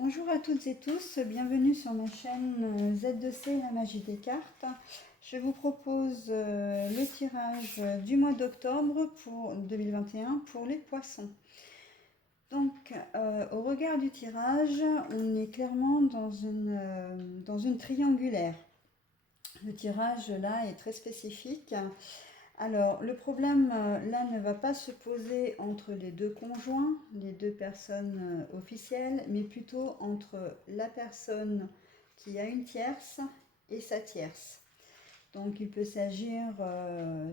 Bonjour à toutes et tous, bienvenue sur ma chaîne Z2C, la magie des cartes. Je vous propose le tirage du mois d'octobre pour 2021 pour les poissons. Donc, au regard du tirage, on est clairement dans une triangulaire. Le tirage là est très spécifique. Alors, le problème là ne va pas se poser entre les deux conjoints, les deux personnes officielles, mais plutôt entre la personne qui a une tierce et sa tierce. Donc, il peut s'agir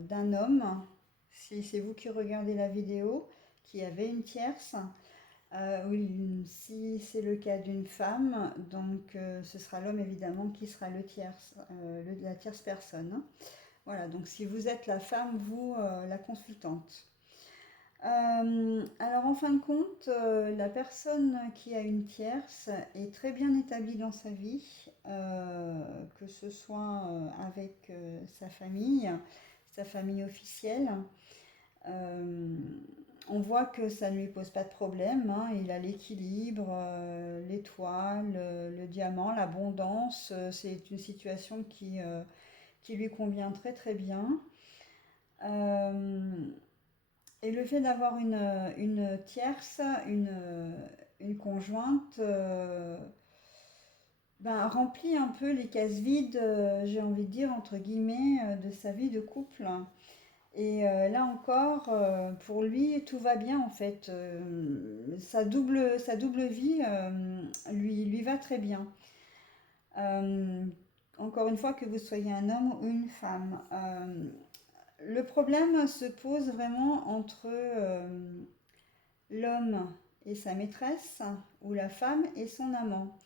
d'un homme, si c'est vous qui regardez la vidéo, qui avait une tierce, ou si c'est le cas d'une femme, donc ce sera l'homme évidemment qui sera la tierce personne. Voilà, donc si vous êtes la femme, vous, la consultante. Alors en fin de compte, la personne qui a une tierce est très bien établie dans sa vie, que ce soit avec sa famille officielle. Euh, on voit que ça ne lui pose pas de problème, hein. Il a l'équilibre, l'étoile, le diamant, l'abondance. C'est une situation qui lui convient très très bien. Euh, et le fait d'avoir une tierce, une conjointe, ben, remplit un peu les cases vides, j'ai envie de dire, entre guillemets, de sa vie de couple. Et là encore, pour lui, tout va bien en fait. Sa double vie lui va très bien. Euh, Encore une fois, que vous soyez un homme ou une femme. Le problème se pose vraiment entre l'homme et sa maîtresse ou la femme et son amant.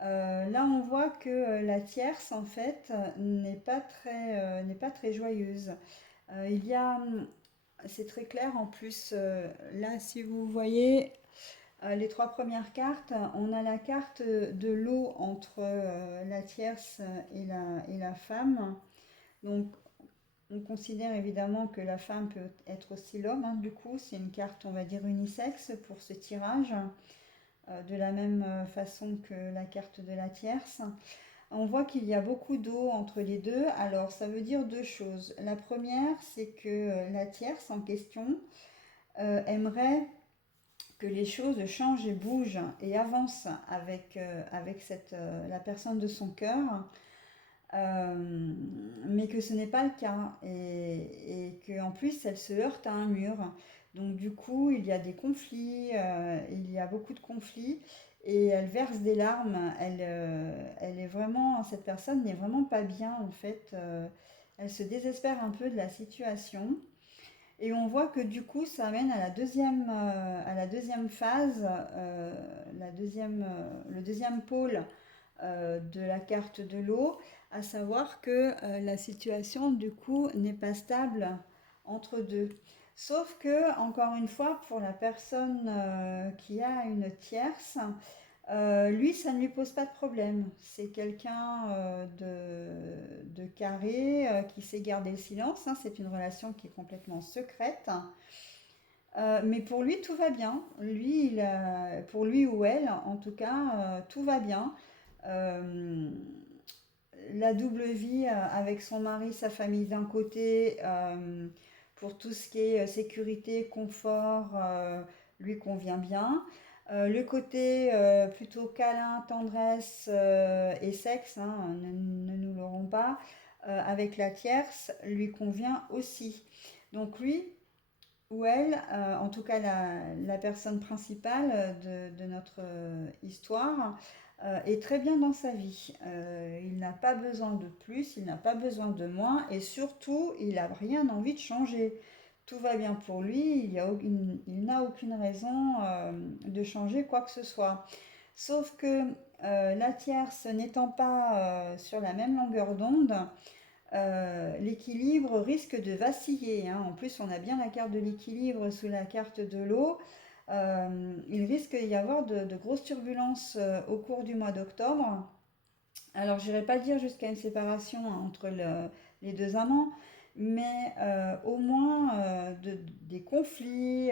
Là, on voit que la tierce, en fait, n'est pas très joyeuse. Il y a, c'est très clair en plus, là, si vous voyez les trois premières cartes, on a la carte de l'eau entre la tierce et la femme. Donc, on considère évidemment que la femme peut être aussi l'homme, hein. Du coup, c'est une carte, on va dire, unisexe pour ce tirage, de la même façon que la carte de la tierce. On voit qu'il y a beaucoup d'eau entre les deux. Alors, ça veut dire deux choses. La première, c'est que la tierce en question aimerait que les choses changent et bougent et avancent avec la personne de son cœur. Mais que ce n'est pas le cas et qu'en plus elle se heurte à un mur. Donc du coup il y a des conflits, il y a beaucoup de conflits et elle verse des larmes. Elle est vraiment, cette personne n'est vraiment pas bien en fait. Elle se désespère un peu de la situation. Et on voit que du coup, ça amène à la deuxième phase, le deuxième pôle de la carte de l'eau, à savoir que la situation du coup n'est pas stable entre deux. Sauf que, encore une fois, pour la personne qui a une tierce, lui, ça ne lui pose pas de problème. C'est quelqu'un de carré, qui sait garder le silence, hein. C'est une relation qui est complètement secrète. Mais pour lui, tout va bien. Pour lui ou elle, en tout cas, tout va bien. Euh, la double vie avec son mari, sa famille d'un côté, pour tout ce qui est sécurité, confort, lui convient bien. Le côté plutôt câlin, tendresse et sexe, hein, ne nous l'aurons pas, avec la tierce, lui convient aussi. Donc lui, ou elle, en tout cas la personne principale de notre histoire, est très bien dans sa vie. Il n'a pas besoin de plus, il n'a pas besoin de moins, et surtout, il n'a rien envie de changer. Tout va bien pour lui, il n'a aucune raison de changer quoi que ce soit. Sauf que la tierce n'étant pas sur la même longueur d'onde, l'équilibre risque de vaciller, hein. En plus, on a bien la carte de l'équilibre sous la carte de l'eau. Il risque d'y avoir de grosses turbulences au cours du mois d'octobre. Alors, je n'irai pas dire jusqu'à une séparation, hein, entre les deux amants, mais au moins des conflits,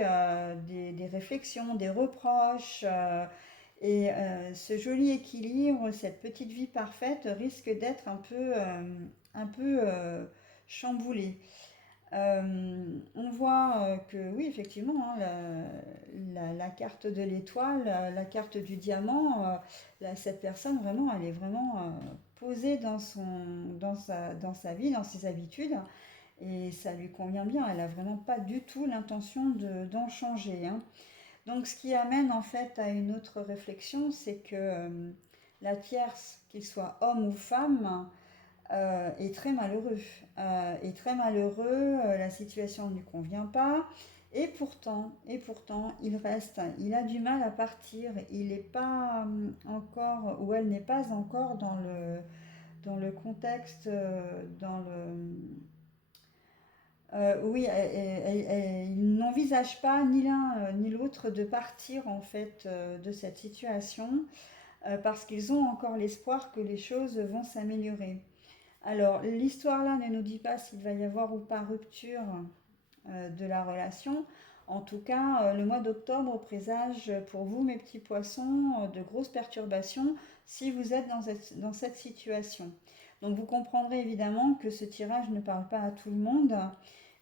des réflexions, des reproches, Et ce joli équilibre, cette petite vie parfaite risque d'être un peu chamboulé. On voit que oui, effectivement, hein, la carte de l'étoile, la carte du diamant, cette personne vraiment, elle est vraiment posée dans sa vie, dans ses habitudes, et ça lui convient bien. Elle n'a vraiment pas du tout l'intention d'en changer, hein. Donc, ce qui amène en fait à une autre réflexion, c'est que la tierce, qu'il soit homme ou femme, est très malheureux. Est très malheureux, la situation ne lui convient pas. Et pourtant, il reste, il a du mal à partir. Il n'est pas encore, ou elle n'est pas encore dans le contexte, oui, il n'envisage pas ni l'un ni l'autre de partir en fait de cette situation parce qu'ils ont encore l'espoir que les choses vont s'améliorer. Alors, l'histoire là ne nous dit pas s'il va y avoir ou pas rupture de la relation. En tout cas, le mois d'octobre présage pour vous, mes petits poissons, de grosses perturbations si vous êtes dans cette situation. Donc, vous comprendrez évidemment que ce tirage ne parle pas à tout le monde,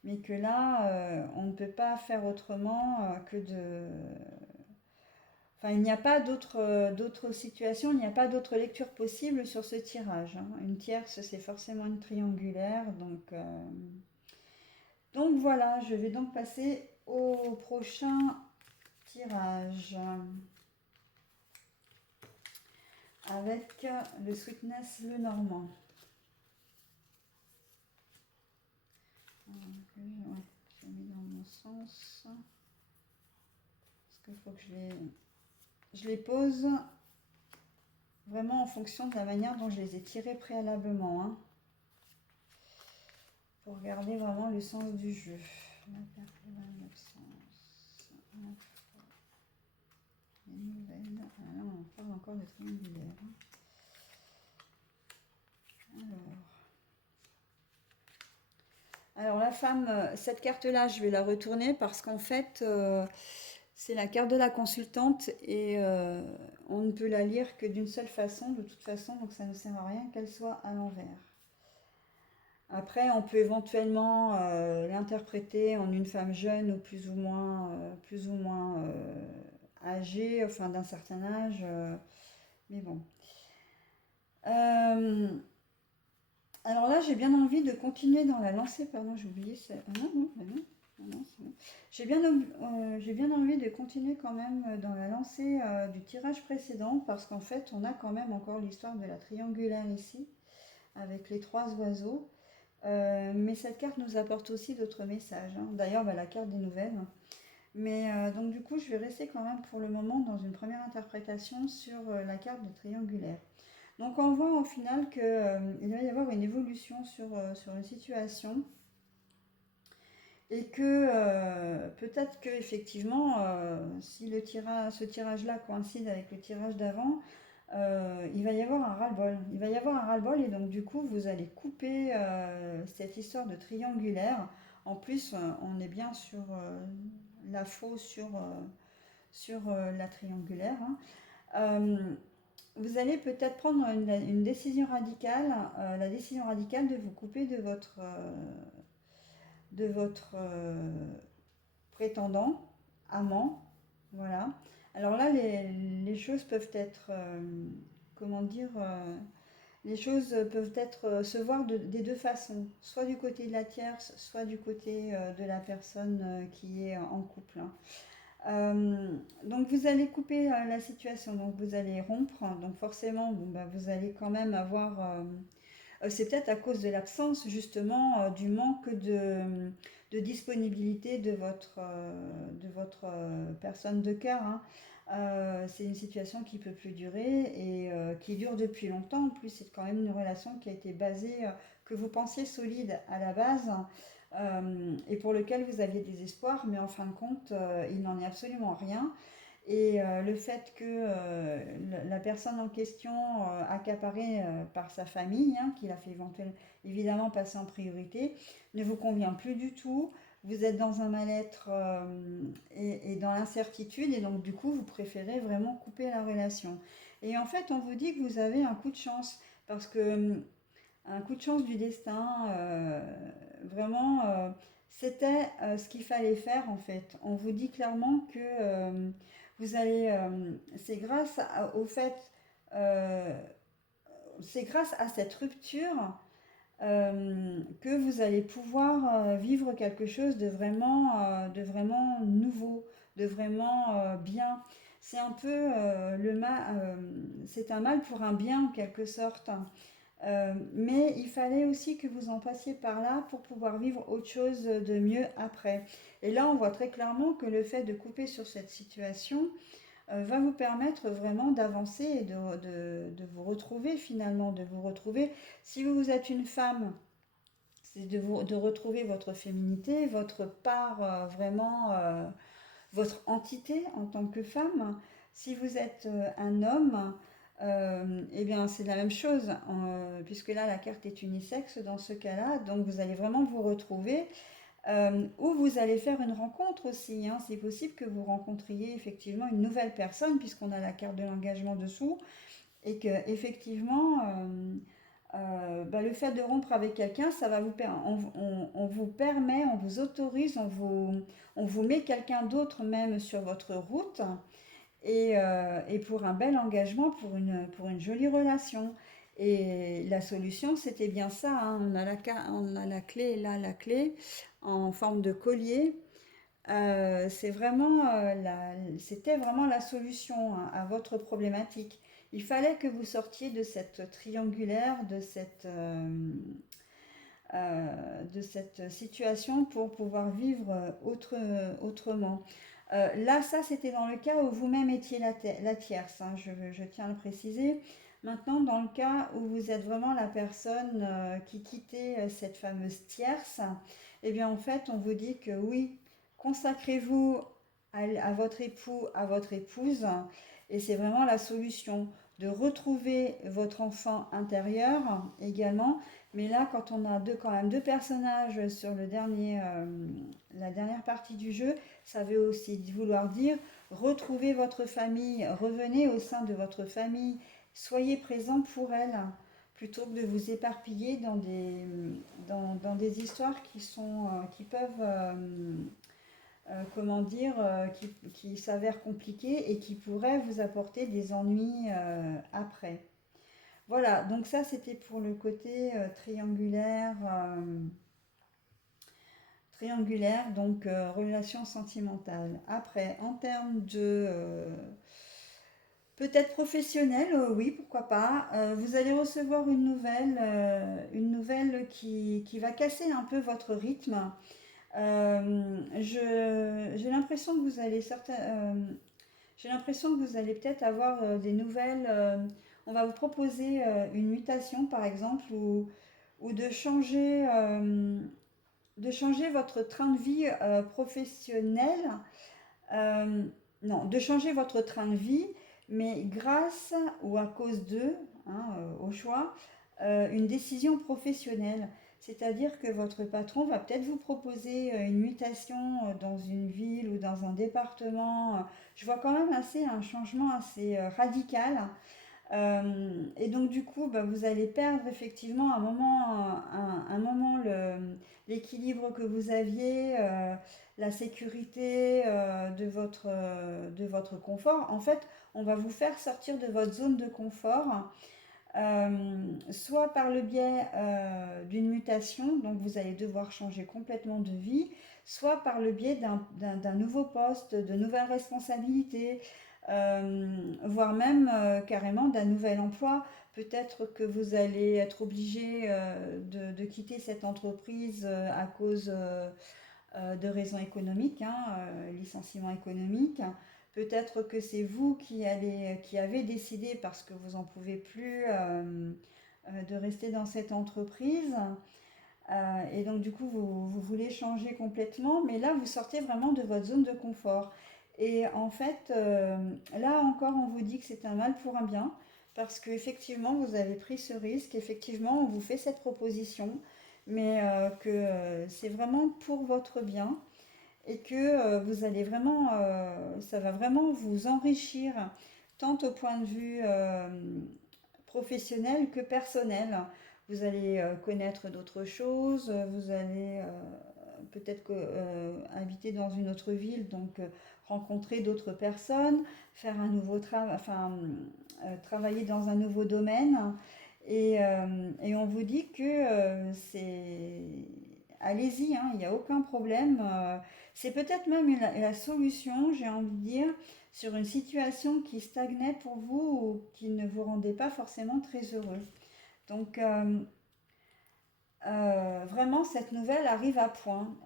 mais que là, on ne peut pas faire autrement que de... Enfin, il n'y a pas d'autres situations, il n'y a pas d'autre lecture possible sur ce tirage, hein. Une tierce, c'est forcément une triangulaire, donc voilà, je vais donc passer au prochain tirage avec le Sweetness le Normand. Ouais, je l'ai mis dans mon sens. Parce qu'il faut que je les pose vraiment en fonction de la manière dont je les ai tirés préalablement, hein, pour regarder vraiment le sens du jeu. La carte de l'absence. Les nouvelles. Ah là, on parle encore de triangulaire, hein. Alors la femme, cette carte-là, je vais la retourner parce qu'en fait, c'est la carte de la consultante et on ne peut la lire que d'une seule façon, de toute façon, donc ça ne sert à rien qu'elle soit à l'envers. Après, on peut éventuellement l'interpréter en une femme jeune ou plus ou moins âgée, enfin d'un certain âge, mais bon. Euh, alors là, j'ai bien envie de continuer dans la lancée, pardon, j'ai oublié. Ah non, non, non, non, c'est bon. J'ai bien envie de continuer quand même dans la lancée du tirage précédent parce qu'en fait, on a quand même encore l'histoire de la triangulaire ici avec les trois oiseaux. Mais cette carte nous apporte aussi d'autres messages, hein. D'ailleurs, bah, la carte des nouvelles. Mais donc du coup, je vais rester quand même pour le moment dans une première interprétation sur la carte de triangulaire. Donc on voit au final qu'il va y avoir une évolution sur une situation et que peut-être que effectivement, si ce tirage-là coïncide avec le tirage d'avant, il va y avoir un ras-le-bol. Il va y avoir un ras-le-bol et donc du coup vous allez couper cette histoire de triangulaire. En plus, on est bien sur la faux sur la triangulaire, hein. Vous allez peut-être prendre une décision radicale, la décision radicale de vous couper de votre prétendant, amant, voilà. Alors là, les choses peuvent être, comment dire, les choses peuvent être se voir des deux façons, soit du côté de la tierce, soit du côté de la personne qui est en couple, hein. Donc vous allez couper la situation, donc vous allez rompre, donc forcément bon, bah, vous allez quand même avoir, c'est peut-être à cause de l'absence justement du manque de disponibilité de votre personne de cœur, hein. C'est une situation qui peut plus durer et qui dure depuis longtemps. En plus, c'est quand même une relation qui a été basée, que vous pensiez solide à la base, et pour lequel vous aviez des espoirs, mais en fin de compte, il n'en est absolument rien. Et le fait que la personne en question, accaparée par sa famille, hein, qui l'a fait évidemment passer en priorité, ne vous convient plus du tout. vous êtes dans un mal-être et dans l'incertitude, et donc du coup, vous préférez vraiment couper la relation. Et en fait, on vous dit que vous avez un coup de chance, parce que un coup de chance du destin, vraiment, c'était ce qu'il fallait faire en fait. On vous dit clairement que vous allez, c'est grâce au fait, euh, c'est grâce à cette rupture que vous allez pouvoir vivre quelque chose de vraiment nouveau, de vraiment bien. C'est un peu le mal, c'est un mal pour un bien en quelque sorte. Mais il fallait aussi que vous en passiez par là pour pouvoir vivre autre chose de mieux après. Et là, on voit très clairement que le fait de couper sur cette situation va vous permettre vraiment d'avancer et de vous retrouver finalement, de vous retrouver. Si vous êtes une femme, c'est de retrouver votre féminité, votre part vraiment, votre entité en tant que femme. Si vous êtes un homme, eh bien c'est la même chose, puisque là la carte est unisexe dans ce cas-là, donc vous allez vraiment vous retrouver, ou vous allez faire une rencontre aussi, hein. C'est possible que vous rencontriez effectivement une nouvelle personne, puisqu'on a la carte de l'engagement dessous, et que effectivement bah, le fait de rompre avec quelqu'un, ça va on vous permet, on vous autorise, on vous met quelqu'un d'autre même sur votre route, et pour un bel engagement, pour une jolie relation. Et la solution, c'était bien ça, hein. On a la clé, là, la clé, en forme de collier. C'était vraiment la solution, hein, à votre problématique. Il fallait que vous sortiez de cette triangulaire, de cette situation pour pouvoir vivre autrement. Là, ça, c'était dans le cas où vous-même étiez la tierce, hein, je tiens à le préciser. Maintenant, dans le cas où vous êtes vraiment la personne qui quittait cette fameuse tierce, eh bien, en fait, on vous dit que oui, consacrez-vous à votre époux, à votre épouse, et c'est vraiment la solution de retrouver votre enfant intérieur également. Mais là, quand on a quand même deux personnages sur la dernière partie du jeu, ça veut aussi vouloir dire retrouvez votre famille, revenez au sein de votre famille, soyez présent pour elle, plutôt que de vous éparpiller dans des histoires qui peuvent, comment dire, qui s'avèrent compliquées et qui pourraient vous apporter des ennuis après. Voilà, donc ça c'était pour le côté triangulaire, donc relation sentimentale. Après, en termes de peut-être professionnel, oui, pourquoi pas. Vous allez recevoir une nouvelle qui va casser un peu votre rythme. J'ai l'impression que j'ai l'impression que vous allez peut-être avoir des nouvelles. On va vous proposer une mutation, par exemple, ou de changer votre train de vie professionnel. Euh, non, de changer votre train de vie, mais grâce ou à cause de, hein, au choix, une décision professionnelle. C'est-à-dire que votre patron va peut-être vous proposer une mutation dans une ville ou dans un département. Je vois quand même un changement assez radical. Et donc du coup, bah, vous allez perdre effectivement un moment l'équilibre que vous aviez, la sécurité de votre confort. En fait, on va vous faire sortir de votre zone de confort, soit par le biais d'une mutation, donc vous allez devoir changer complètement de vie, soit par le biais d'un nouveau poste, de nouvelles responsabilités, voire même carrément d'un nouvel emploi. Peut-être que vous allez être obligé de quitter cette entreprise à cause de raisons économiques, hein, licenciement économique. Peut-être que c'est vous qui avez décidé, parce que vous n'en pouvez plus, de rester dans cette entreprise. Et donc du coup, vous voulez changer complètement, mais là, vous sortez vraiment de votre zone de confort. Et en fait, là encore, on vous dit que c'est un mal pour un bien, parce qu'effectivement, vous avez pris ce risque, effectivement, on vous fait cette proposition, mais que c'est vraiment pour votre bien et que vous allez vraiment, ça va vraiment vous enrichir tant au point de vue professionnel que personnel. Vous allez connaître d'autres choses, vous allez peut-être habiter dans une autre ville, donc rencontrer d'autres personnes, faire un nouveau travail, enfin travailler dans un nouveau domaine. Et on vous dit que c'est... Allez-y, hein, il n'y a aucun problème. C'est peut-être même la solution, j'ai envie de dire, sur une situation qui stagnait pour vous ou qui ne vous rendait pas forcément très heureux. Donc, vraiment, cette nouvelle arrive à point.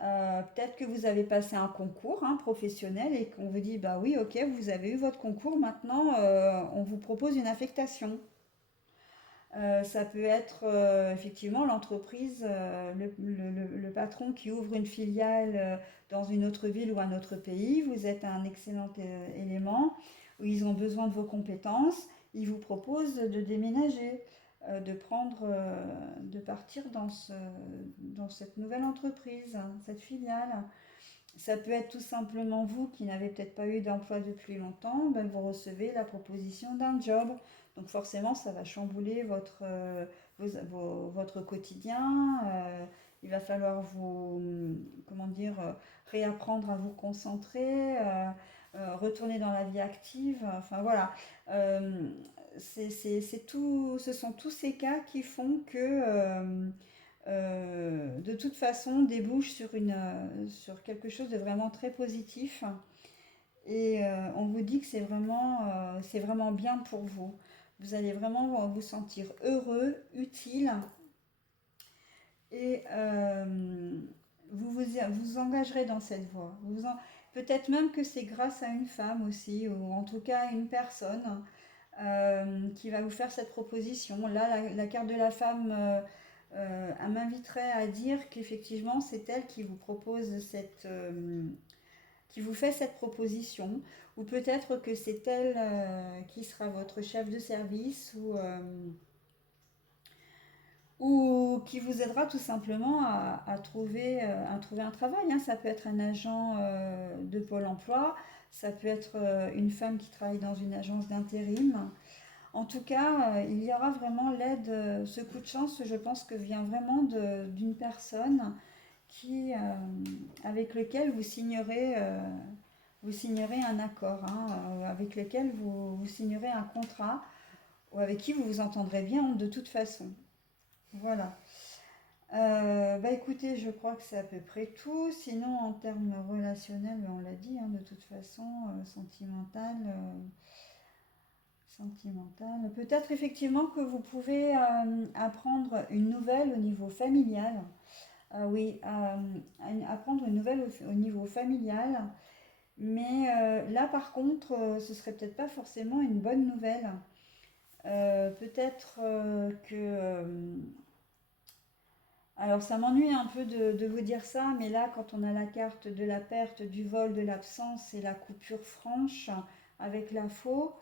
Peut-être que vous avez passé un concours hein, professionnel et qu'on vous dit, bah oui, ok, vous avez eu votre concours, maintenant on vous propose une affectation. Ça peut être effectivement l'entreprise, le patron qui ouvre une filiale dans une autre ville ou un autre pays. Vous êtes un excellent élément où ils ont besoin de vos compétences. Ils vous proposent de déménager, de partir dans cette nouvelle entreprise, hein, cette filiale. Ça peut être tout simplement vous qui n'avez peut-être pas eu d'emploi depuis longtemps, ben vous recevez la proposition d'un job. Donc forcément, ça va chambouler votre quotidien. Il va falloir comment dire, réapprendre à vous concentrer, retourner dans la vie active. Enfin voilà. Euh, c'est tout, ce sont tous ces cas qui font que de toute façon débouche sur quelque chose de vraiment très positif et on vous dit que c'est vraiment bien pour vous. Vous allez vraiment vous sentir heureux, utile et vous engagerez dans cette voie. Peut-être même que c'est grâce à une femme aussi, ou en tout cas à une personne qui va vous faire cette proposition. Là, la carte de la femme elle m'inviterait à dire qu'effectivement c'est elle qui vous propose qui vous fait cette proposition, ou peut-être que c'est elle qui sera votre chef de service ou qui vous aidera tout simplement à trouver un travail. Hein. Ça peut être un agent de Pôle emploi, ça peut être une femme qui travaille dans une agence d'intérim. En tout cas, il y aura vraiment l'aide, ce coup de chance, je pense que vient vraiment d'une personne avec lequel vous signerez un accord, hein, avec lequel vous signerez un contrat, ou avec qui vous vous entendrez bien de toute façon. Voilà. Bah écoutez, je crois que c'est à peu près tout. Sinon, en termes relationnels, on l'a dit, hein, de toute façon, sentimental. Sentimentale. Peut-être effectivement que vous pouvez apprendre une nouvelle au niveau familial. Oui, apprendre une nouvelle au niveau familial. Mais là, par contre, ce serait peut-être pas forcément une bonne nouvelle. Peut-être alors, ça m'ennuie un peu de vous dire ça, mais là, quand on a la carte de la perte, du vol, de l'absence et la coupure franche avec la faux,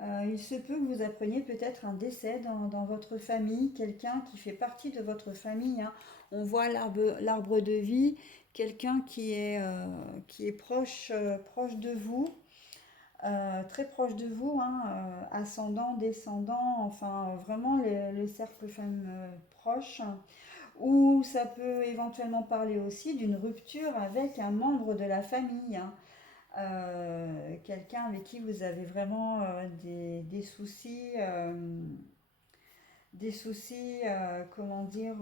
il se peut que vous appreniez peut-être un décès dans votre famille, quelqu'un qui fait partie de votre famille. Hein. On voit l'arbre de vie, quelqu'un qui est proche de vous, très proche de vous, hein, ascendant, descendant, enfin vraiment le cercle proche. Ou ça peut éventuellement parler aussi d'une rupture avec un membre de la famille. Hein. Quelqu'un avec qui vous avez vraiment des soucis, comment dire,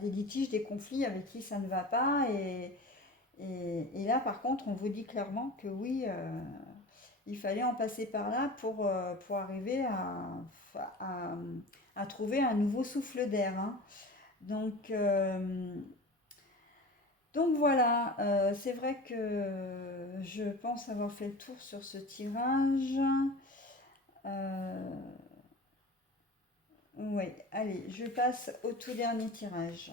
des litiges, des conflits avec qui ça ne va pas. Et là, par contre, on vous dit clairement que oui, il fallait en passer par là pour arriver à, à trouver un nouveau souffle d'air. Hein. Donc, euh, donc voilà, c'est vrai que je pense avoir fait le tour sur ce tirage. Euh, oui, allez, je passe au tout dernier tirage.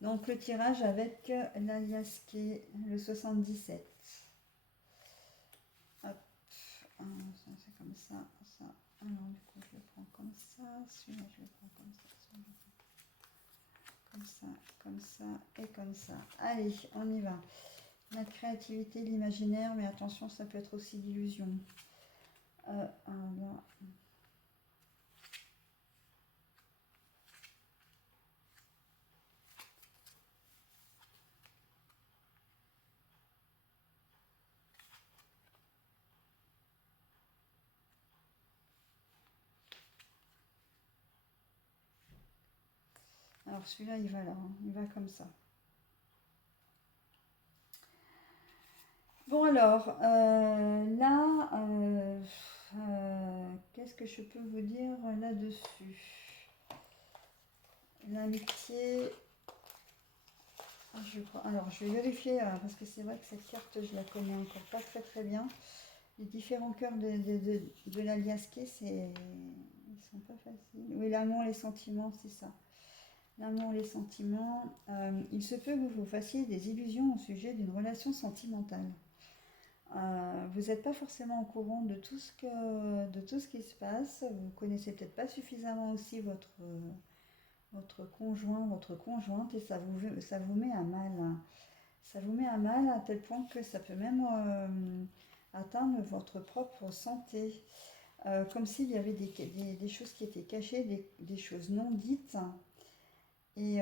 Donc le tirage avec l'alias qui est le 77. Hop. Ça c'est comme ça, ça. Alors du coup je le prends comme ça, celui-là je le prends comme ça, celui-là comme ça, comme ça et comme ça. Allez, on y va. La créativité, l'imaginaire, mais attention, ça peut être aussi l'illusion. Là. Alors celui-là, il va là, hein, il va comme ça. Bon alors, là, qu'est-ce que je peux vous dire là-dessus? L'amitié, alors je vais vérifier, parce que c'est vrai que cette carte, je la connais encore pas très très bien. Les différents cœurs de l'aliasqué, ils sont pas faciles. Oui, l'amour, les sentiments, c'est ça. L'amour, les sentiments. Il se peut que vous fassiez des illusions au sujet d'une relation sentimentale. Vous n'êtes pas forcément au courant de tout ce qui se passe. Vous connaissez peut-être pas suffisamment aussi votre conjoint, votre conjointe, et ça vous met à mal. Ça vous met à mal à tel point que ça peut même atteindre votre propre santé. Comme s'il y avait des choses qui étaient cachées, des choses non dites. Et,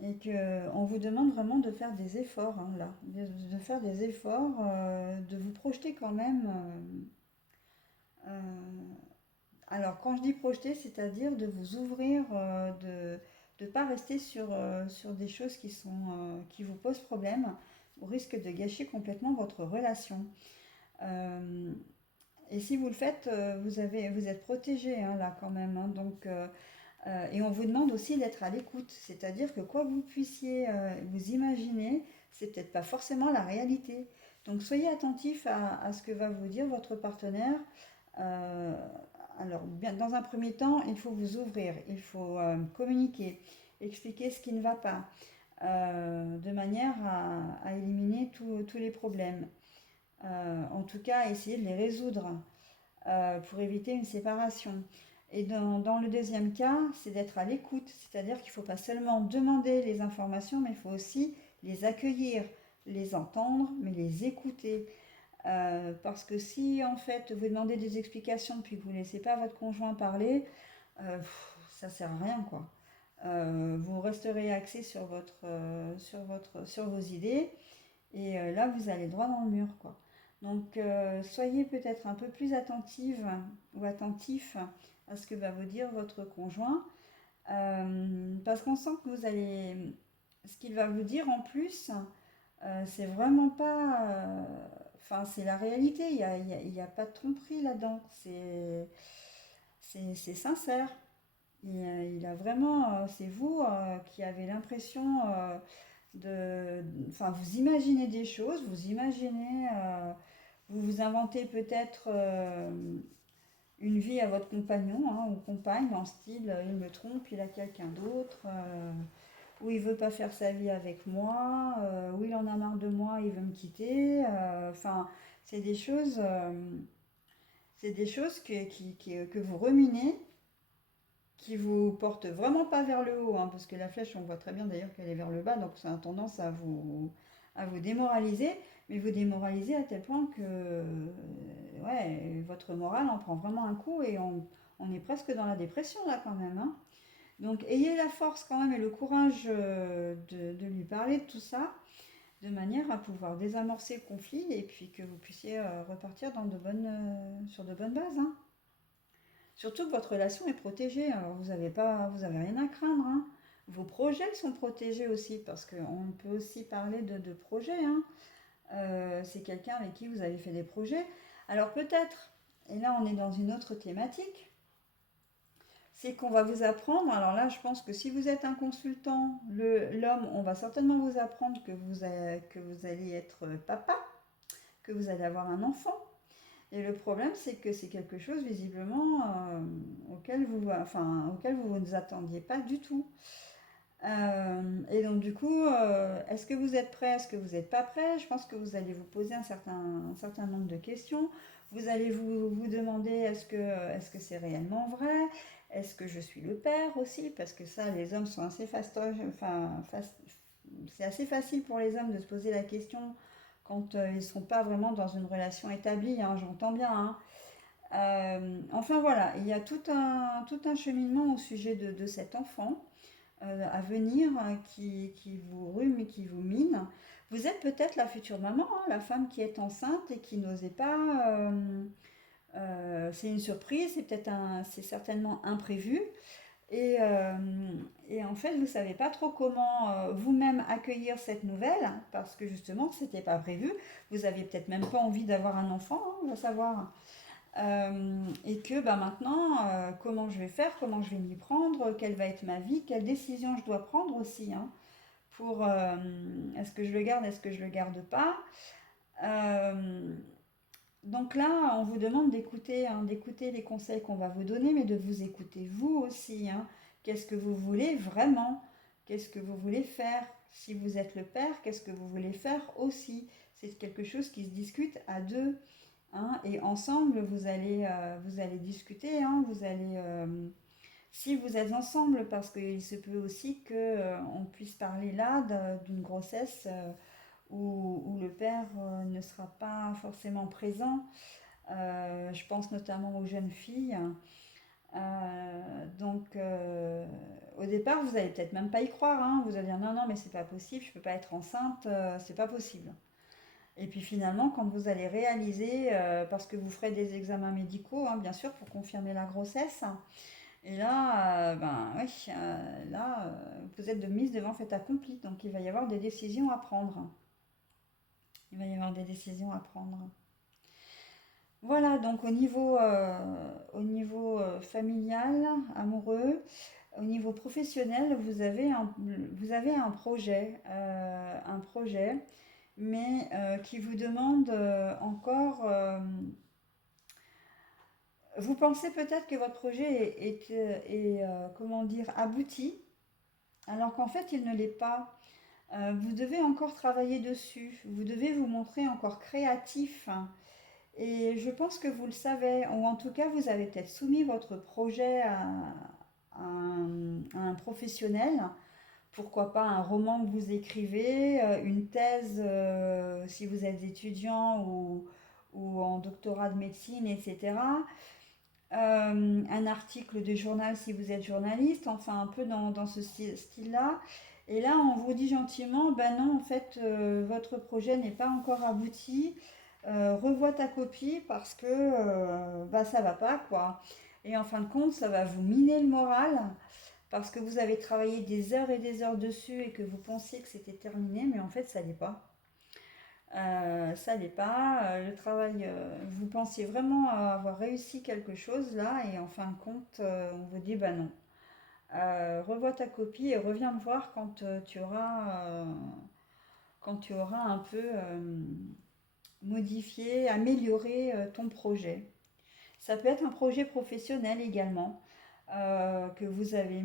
et qu'on vous demande vraiment de faire des efforts, hein, là, de faire des efforts, de vous projeter quand même. Euh, alors, quand je dis projeter, c'est-à-dire de vous ouvrir, de ne pas rester sur des choses qui vous posent problème, au risque de gâcher complètement votre relation. Euh, et si vous le faites, vous êtes protégé, hein, là quand même, hein, donc, et on vous demande aussi d'être à l'écoute, c'est-à-dire que quoi que vous puissiez vous imaginer, c'est peut-être pas forcément la réalité. Donc soyez attentif à ce que va vous dire votre partenaire. Euh, alors, bien, dans un premier temps, il faut vous ouvrir, il faut communiquer, expliquer ce qui ne va pas, de manière à éliminer tous les problèmes. En tout cas, essayer de les résoudre pour éviter une séparation. Et dans le deuxième cas, c'est d'être à l'écoute, c'est-à-dire qu'il ne faut pas seulement demander les informations, mais il faut aussi les accueillir, les entendre, mais les écouter. Parce que si en fait vous demandez des explications puis que vous ne laissez pas votre conjoint parler, ça ne sert à rien quoi. Vous resterez axé sur vos idées et là vous allez droit dans le mur quoi. Donc soyez peut-être un peu plus attentive ou attentif à ce que va vous dire votre conjoint, parce qu'on sent que ce qu'il va vous dire en plus, c'est vraiment pas, enfin c'est la réalité, il y a pas de tromperie là-dedans, c'est sincère. Il a vraiment, c'est vous qui avez l'impression enfin vous imaginez des choses, vous vous inventez peut-être une vie à votre compagnon, hein, ou compagne, en style il me trompe, il a quelqu'un d'autre, ou il veut pas faire sa vie avec moi, ou il en a marre de moi, il veut me quitter. Enfin, c'est des choses, que vous ruminez, qui vous portent vraiment pas vers le haut, hein, parce que la flèche, on voit très bien d'ailleurs qu'elle est vers le bas, donc ça a tendance à vous démoraliser, mais vous démoraliser à tel point que ouais, votre morale en prend vraiment un coup et on est presque dans la dépression là quand même, hein. Donc ayez la force quand même et le courage de lui parler de tout ça, de manière à pouvoir désamorcer le conflit et puis que vous puissiez repartir sur de bonnes bases, hein. Surtout que votre relation est protégée, alors vous avez rien à craindre, hein. Vos projets sont protégés aussi, parce qu'on peut aussi parler de projets, hein. C'est quelqu'un avec qui vous avez fait des projets. Alors peut-être, et là on est dans une autre thématique, c'est qu'on va vous apprendre, alors là je pense que si vous êtes un consultant, l'homme, on va certainement vous apprendre que vous allez être papa, que vous allez avoir un enfant. Et le problème, c'est que c'est quelque chose visiblement auquel vous ne vous attendiez pas du tout. Et donc du coup, est-ce que vous êtes prêt? Est-ce que vous n'êtes pas prêt? Je pense que vous allez vous poser un certain nombre de questions. Vous allez vous demander est-ce que c'est réellement vrai? Est-ce que je suis le père aussi? Parce que ça, les hommes sont assez fastoches, c'est assez facile pour les hommes de se poser la question quand ils ne sont pas vraiment dans une relation établie, hein, j'entends bien, hein. Enfin voilà, il y a tout un cheminement au sujet de cet enfant à venir qui vous rume et qui vous mine. Vous êtes peut-être la future maman, hein, la femme qui est enceinte et qui n'osait pas. C'est une surprise, c'est certainement imprévu. Et, euh, et en fait, vous ne savez pas trop comment vous-même accueillir cette nouvelle, parce que justement, ce n'était pas prévu. Vous aviez peut-être même pas envie d'avoir un enfant, hein, on va savoir. Et que bah, maintenant, comment je vais faire, comment je vais m'y prendre, quelle va être ma vie, quelle décision je dois prendre aussi, hein, pour est-ce que je le garde, est-ce que je le garde pas. Euh, donc là, on vous demande d'écouter, hein, d'écouter les conseils qu'on va vous donner, mais de vous écouter vous aussi, hein. Qu'est-ce que vous voulez vraiment? Qu'est-ce que vous voulez faire? Si vous êtes le père, qu'est-ce que vous voulez faire aussi? C'est quelque chose qui se discute à deux, hein, et ensemble, vous allez discuter, hein, si vous êtes ensemble, parce qu'il se peut aussi que, on puisse parler là d'une grossesse où le père ne sera pas forcément présent. Je pense notamment aux jeunes filles. Au départ, vous allez peut-être même pas y croire, hein. Vous allez dire non, non, mais c'est pas possible, je peux pas être enceinte, c'est pas possible. Et puis finalement, quand vous allez réaliser, parce que vous ferez des examens médicaux, hein, bien sûr, pour confirmer la grossesse, et là, ben oui, là, vous êtes de mise devant fait accompli, donc il va y avoir des décisions à prendre. Il va y avoir des décisions à prendre. Voilà, donc au niveau familial, amoureux, au niveau professionnel, vous avez un projet, mais qui vous demande encore. Vous pensez peut-être que votre projet comment dire, abouti, alors qu'en fait, il ne l'est pas. Vous devez encore travailler dessus. Vous devez vous montrer encore créatif, hein. Et je pense que vous le savez, ou en tout cas, vous avez peut-être soumis votre projet à un professionnel. Pourquoi pas un roman que vous écrivez, une thèse si vous êtes étudiant ou en doctorat de médecine, etc. Un article de journal si vous êtes journaliste, enfin un peu dans ce style-là. Et là, on vous dit gentiment, ben non, en fait, votre projet n'est pas encore abouti. Revois ta copie parce que bah, ça va pas, quoi. Et en fin de compte, ça va vous miner le moral parce que vous avez travaillé des heures et des heures dessus et que vous pensiez que c'était terminé, mais en fait, ça l'est pas. Ça l'est pas. Le travail, vous pensiez vraiment avoir réussi quelque chose là, et en fin de compte, on vous dit bah non. Revois ta copie et reviens me voir quand tu auras un peu modifié, amélioré ton projet. Ça peut être un projet professionnel également que vous avez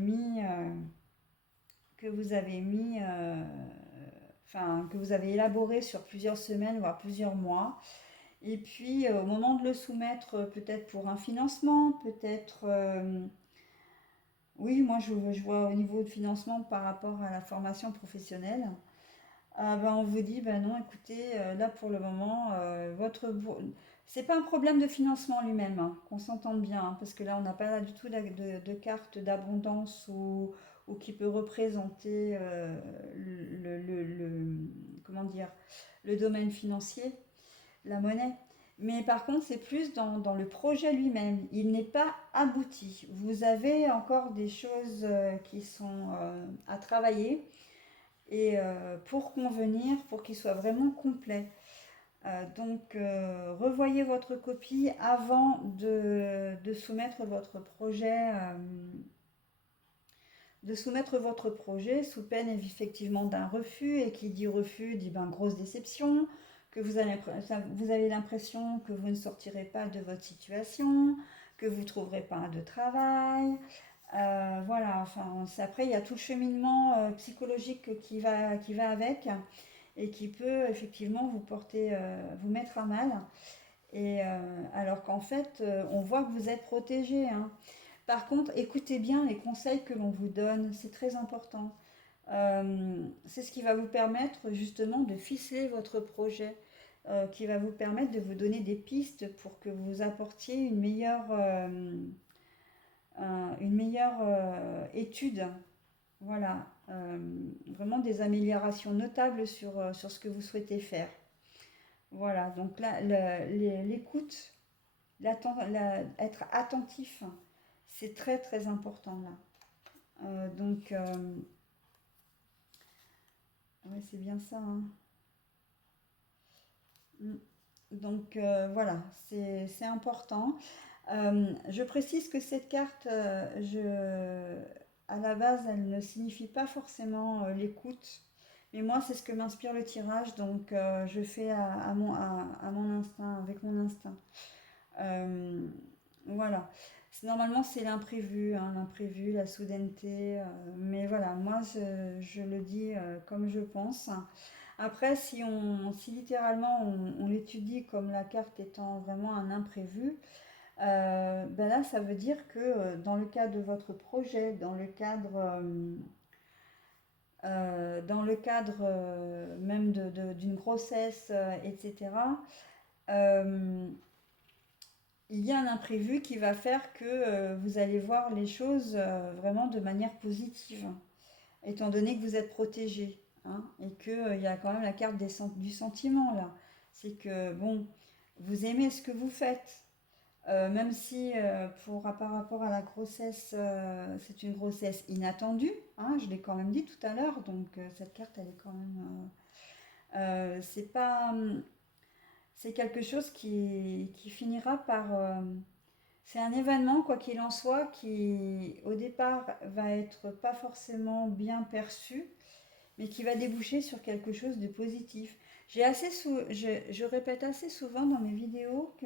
que vous avez mis, que vous avez élaboré sur plusieurs semaines, voire plusieurs mois. Et puis, au moment de le soumettre, peut-être pour un financement, peut-être, oui, moi je vois au niveau de financement par rapport à la formation professionnelle. Ben, on vous dit, ben non, écoutez, là pour le moment, c'est pas un problème de financement lui-même, hein, qu'on s'entende bien, hein, parce que là on n'a pas là du tout de carte d'abondance ou qui peut représenter comment dire, le domaine financier, la monnaie. Mais par contre, c'est plus dans le projet lui-même. Il n'est pas abouti. Vous avez encore des choses qui sont à travailler et pour convenir, pour qu'il soit vraiment complet. Revoyez votre copie avant de soumettre votre projet. De soumettre votre projet sous peine effectivement d'un refus, et qui dit refus dit ben, grosse déception, que vous avez l'impression que vous ne sortirez pas de votre situation, que vous ne trouverez pas de travail, Voilà, enfin, après, il y a tout le cheminement psychologique qui va avec et qui peut effectivement vous porter, vous mettre à mal. Alors qu'en fait, on voit que vous êtes protégé, hein. Par contre, écoutez bien les conseils que l'on vous donne, c'est très important. C'est ce qui va vous permettre justement de ficeler votre projet, qui va vous permettre de vous donner des pistes pour que vous apportiez une meilleure étude. Voilà, vraiment des améliorations notables sur ce que vous souhaitez faire. Voilà, donc là, l'écoute, être attentif, c'est très très important là. Donc, ouais, c'est bien ça, hein. Mm. Donc voilà, c'est important. Je précise que cette carte, à la base, elle ne signifie pas forcément l'écoute. Mais moi, c'est ce que m'inspire le tirage, donc je fais à mon instinct, avec mon instinct. Euh, voilà. Normalement, c'est l'imprévu, hein, l'imprévu, la soudaineté. Mais voilà, moi, je le dis comme je pense. Après, si littéralement on l'étudie comme la carte étant vraiment un imprévu, ben là, ça veut dire que dans le cadre de votre projet, dans le cadre même d'une grossesse, etc., euh, il y a un imprévu qui va faire que vous allez voir les choses vraiment de manière positive, étant donné que vous êtes protégé, hein, et qu'il y a quand même la carte du sentiment là. C'est que, bon, vous aimez ce que vous faites. Même si par rapport à la grossesse, c'est une grossesse inattendue, hein, je l'ai quand même dit tout à l'heure, donc cette carte, elle est quand même... c'est pas... C'est quelque chose qui finira par... c'est un événement, quoi qu'il en soit, qui au départ va être pas forcément bien perçu, mais qui va déboucher sur quelque chose de positif. Je répète assez souvent dans mes vidéos que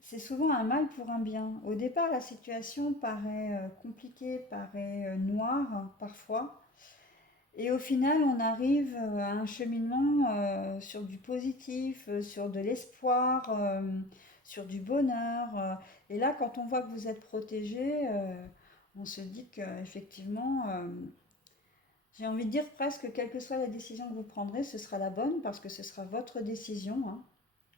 c'est souvent un mal pour un bien. Au départ, la situation paraît compliquée, paraît noire parfois. Et au final, on arrive à un cheminement sur du positif, sur de l'espoir, sur du bonheur. Et là, quand on voit que vous êtes protégé, on se dit qu'effectivement, j'ai envie de dire presque, quelle que soit la décision que vous prendrez, ce sera la bonne parce que ce sera votre décision, hein.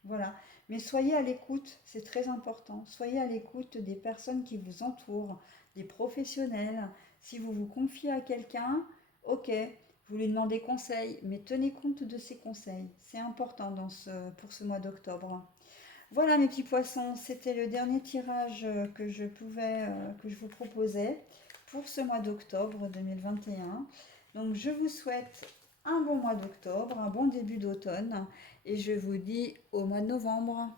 Voilà. Mais soyez à l'écoute, c'est très important. Soyez à l'écoute des personnes qui vous entourent, des professionnels. Si vous vous confiez à quelqu'un, ok, vous lui demandez conseil, mais tenez compte de ses conseils. C'est important pour ce mois d'octobre. Voilà mes petits poissons, c'était le dernier tirage que je vous proposais pour ce mois d'octobre 2021. Donc je vous souhaite un bon mois d'octobre, un bon début d'automne et je vous dis au mois de novembre.